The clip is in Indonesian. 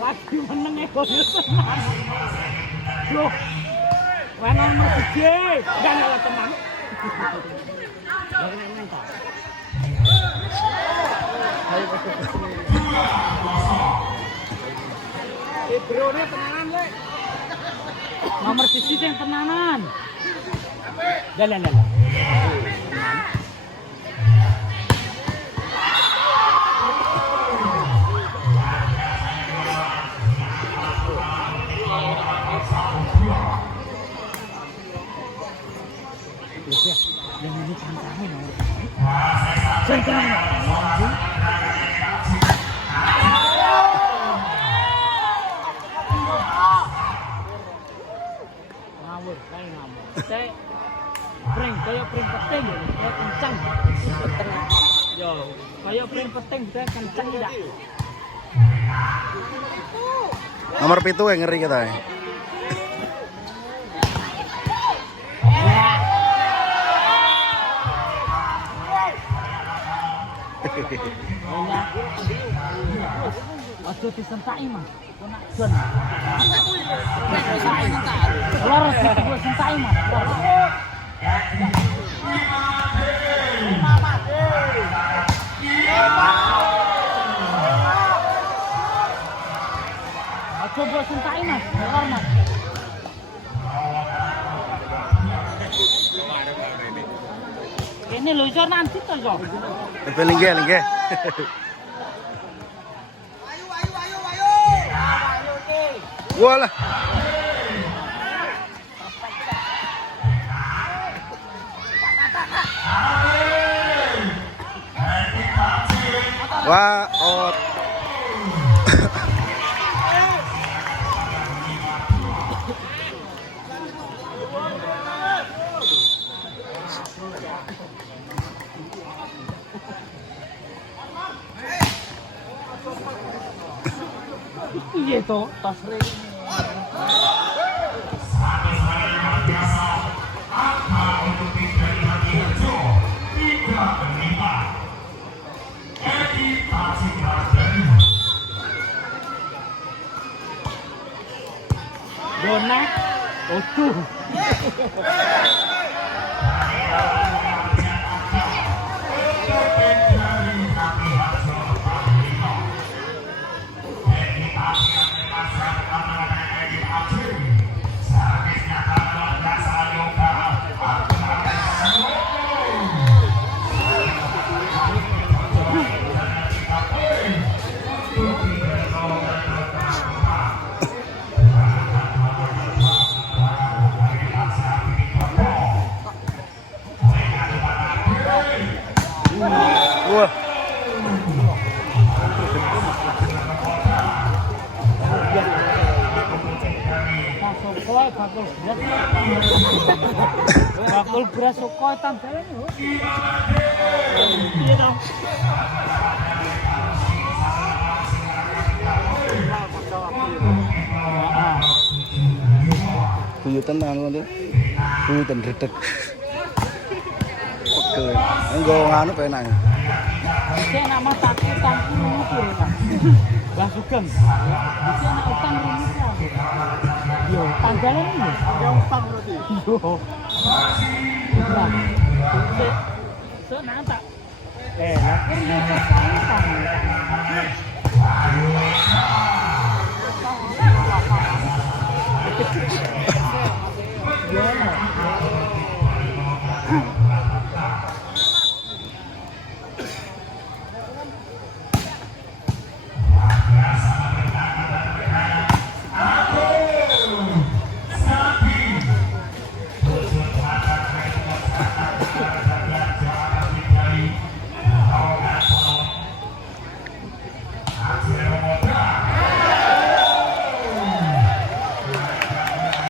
Lagi meneng e gol tenang. Loh. Wena nomor 3, dan ala tenang. Brone tenanan le. Nomor 1 sing tenanan. Jalan. Ya, yang ini tantangnya nomor 1. Ngawur. Kayak pring peting, kayak kencang. Yo, kayak pring peting, dia kencang tidak. Nomor 7 yang ngeri kita. Aduh disentaki Mas. Nak Jon. Loro disentaki Mas. Aduh mbok sentaki Mas. Loro Mas. Ini lucu nanti to yo. Linggih. Walah. Wah, out. Iya toh, tas ring. Bonek, oduh. Wah. Bakul beras soko tambalan lho. Iya dong. Buyutan anu buyutan redeg. Pegel. Enggak nganu penak. Iki nama takut tangku lumpur kan. Bang Sugeng. Iki anak utang rumput. Yo, tanggalan ini. Ya utang berarti. Yo. Nah. So nanta. Lapor yo ke sana.